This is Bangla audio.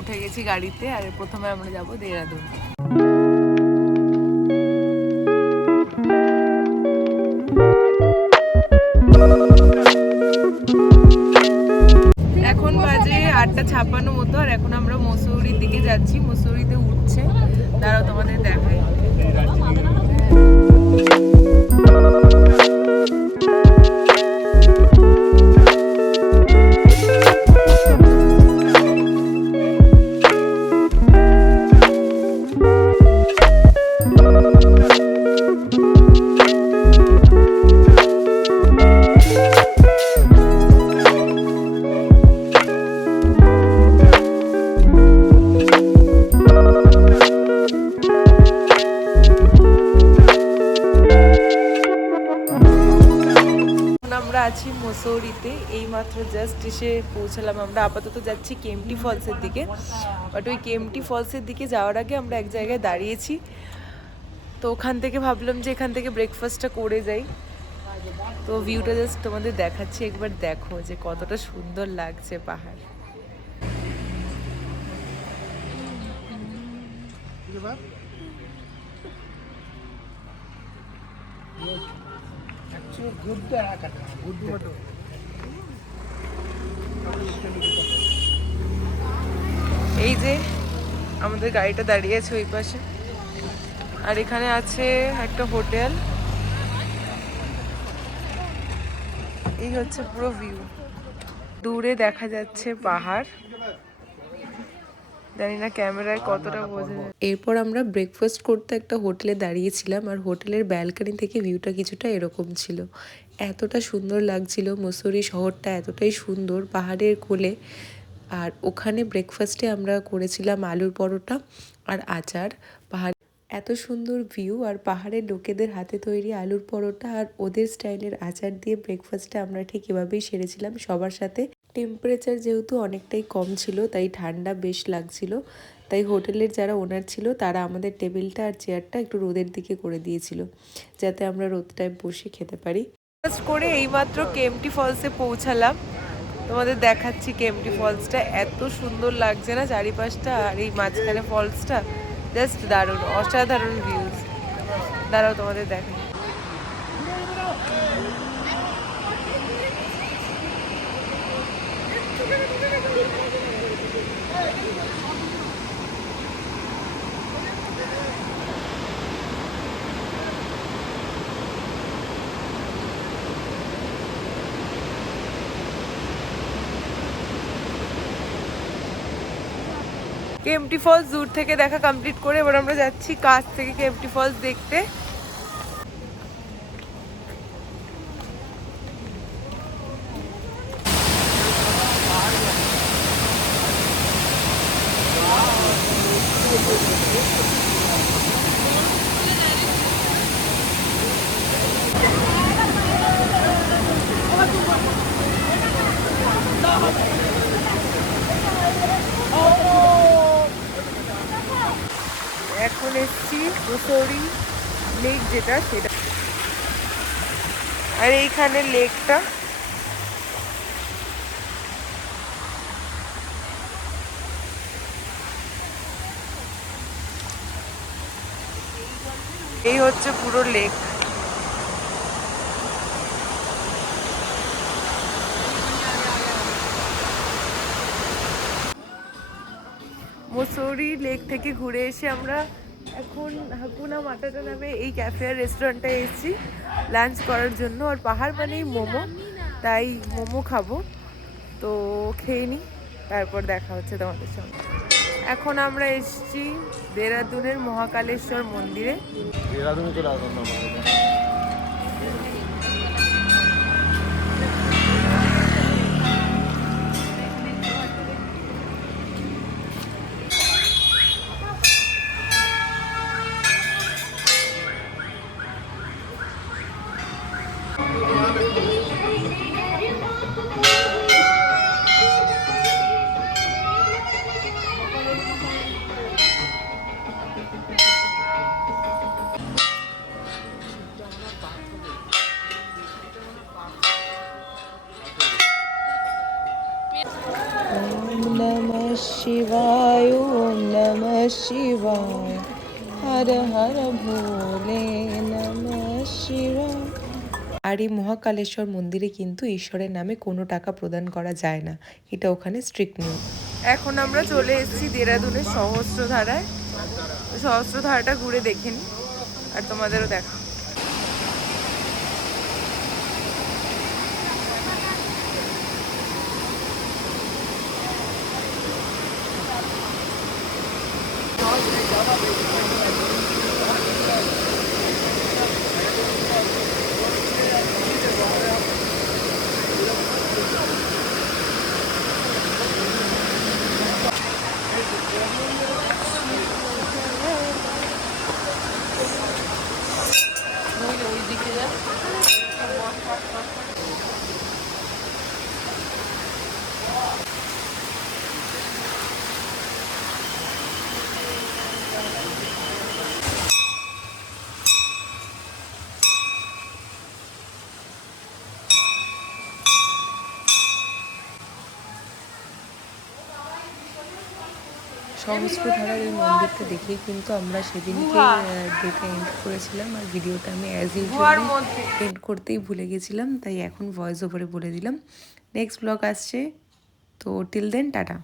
উঠে গেছি গাড়িতে, আর প্রথমে আমরা যাব দেহরাদুন। এখন বাজে 8:56 মতো, আর এখন আমরা মসৌরির দিকে যাচ্ছি। মসৌরিতে উঠছে, দাঁড়াও তোমাদের দেখাই। আমরা আছি মসৌরিতে, এইমাত্র জাস্ট এসে পৌঁছালাম। আমরা আপাতত যাচ্ছি কেএমটি ফলসের দিকে, বাট ওই কেএমটি ফলসের দিকে যাওয়ার আগে আমরা এক জায়গায় দাঁড়িয়েছি। তো ওখান থেকে ভাবলাম যে এখান থেকে ব্রেকফাস্টটা করে যাই। তো ভিউটা জাস্ট তোমাদের দেখাচ্ছি, একবার দেখো যে কতটা সুন্দর লাগছে পাহাড়। এই যে আমাদের গাড়িটা দাঁড়িয়ে আছে ওই পাশে, আর এখানে আছে একটা হোটেল। এই হচ্ছে পুরো ভিউ, দূরে দেখা যাচ্ছে পাহাড়। জানি না ক্যামেরায় কতটা বোঝা যায়। এরপর আমরা ব্রেকফাস্ট করতে একটা হোটেলে দাঁড়িয়েছিলাম, আর হোটেলের ব্যালকনি থেকে ভিউটা কিছুটা এরকম ছিল। এতটা সুন্দর লাগছিল, মসৌরি শহরটা এতটাই সুন্দর পাহাড়ের কোলে। আর ওখানে ব্রেকফাস্টে আমরা করেছিলাম আলুর পরোটা আর আচার। পাহাড় এত সুন্দর ভিউ, আর পাহাড়ের লোকেদের হাতে তৈরি আলুর পরোটা আর ওদের স্টাইলের আচার দিয়ে ব্রেকফাস্টে আমরা ঠিক এভাবেই সেরেছিলাম সবার সাথে। টেম্পারেচার যেহেতু অনেকটাই কম ছিল, তাই ঠান্ডা বেশ লাগছিল। তাই হোটেলের যারা ওনার ছিল তারা আমাদের টেবিলটা আর চেয়ারটা একটু রোদের দিকে করে দিয়েছিল, যাতে আমরা রোদটায় বসে খেতে পারি। ব্রেকফাস্ট করে এইমাত্র কেএমটি ফলসে পৌঁছালাম। তোমাদের দেখাচ্ছি কেএমটি ফলসটা, এত সুন্দর লাগছে না চারিপাশটা, আর এই মাঝখানে ফলসটা জাস্ট দারুণ, অসাধারণ ভিউজ। দাঁড়াও তোমাদের দেখাই। কেএমটি ফলস দূর থেকে দেখা কমপ্লিট করে এবার আমরা যাচ্ছি কাছ থেকে কেএমটি ফলস দেখতে। এখন এসছি মসৌরি লেক, যেটা সেটা, আর এইখানে লেকটা। এই হচ্ছে পুরো লেক। মসৌরি লেক থেকে ঘুরে এসে আমরা এখন হাকুনা মাটাটা নামে এই ক্যাফে আর রেস্টুরেন্টে এসেছি লাঞ্চ করার জন্য। আর পাহাড় মানেই মোমো, তাই মোমো খাবো। তো খেয়ে নিই, তারপর দেখা হচ্ছে তোমাদের সঙ্গে। এখন আমরা এসেছি দেহরাদুনের মহাকালেশ্বর মন্দিরে। দেহরাদুনে চলে আসলাম আমরা। শিবায় ওম নমঃ শিবায় হর হর ভোলে নমঃ শিবায়। আর এই মহাকালেশ্বর মন্দিরে কিন্তু ঈশ্বরের নামে কোনো টাকা প্রদান করা যায় না, এটা ওখানে স্ট্রিক্ট নিয়ম। এখন আমরা চলে এসেছি দেরাদুনের সহস্রধারায়। সহস্রধারাটা ঘুরে দেখে নিই আর তোমাদেরও দেখা। সহস্রধারার এই মন্দিরটা দেখেই কিন্তু আমরা সেদিনকে ডেটা এন্ড করেছিলাম, আর ভিডিওটা আমি অ্যাজ ইউজুয়াল এন্ড করতেই ভুলে গেছিলাম, তাই এখন ভয়েস ওভারে বলে দিলাম। নেক্সট ব্লগ আসছে, তো টিল দেন টাটা।